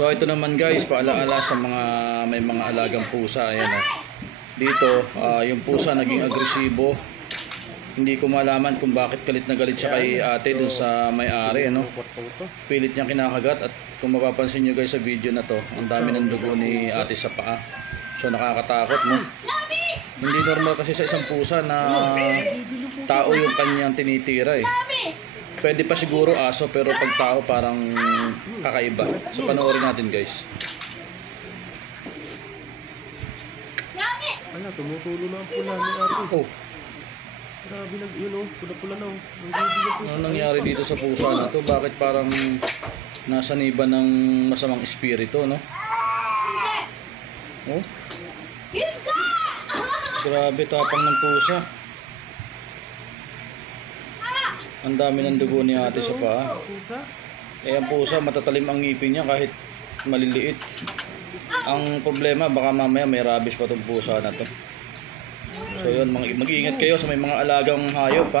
So ito naman guys, paalaala sa mga may mga alagang pusa. Ayan, oh. Dito, yung pusa naging agresibo. Hindi ko malaman kung bakit galit na galit siya kay ate dun sa may-ari, ano. Pilit niyang kinakagat at kung mapapansin nyo guys sa video na to, ang dami ng dugo ni ate sa paa. So nakakatakot, no. Hindi normal kasi sa isang pusa na tao yung kanyang tinitira eh. Pwede pa siguro aso, pero pag tao parang kakaiba. So panoorin natin guys. Ala, tumutulo na ang pula ni ate. Oh, Grabe yun oh, pula-pula na oh. ano nangyari dito sa pusa na to? Bakit parang nasa niba ng masamang espiritu, no? Oh. Grabe tapang ng pusa. Ang dami ng dugo ni ate sa paa. Eh ang pusa, matatalim ang ngipin niya kahit maliliit. Ang problema, baka mamaya may rabies pa itong pusa na to. So yun, mag-iingat kayo sa may mga alagang hayop, ha?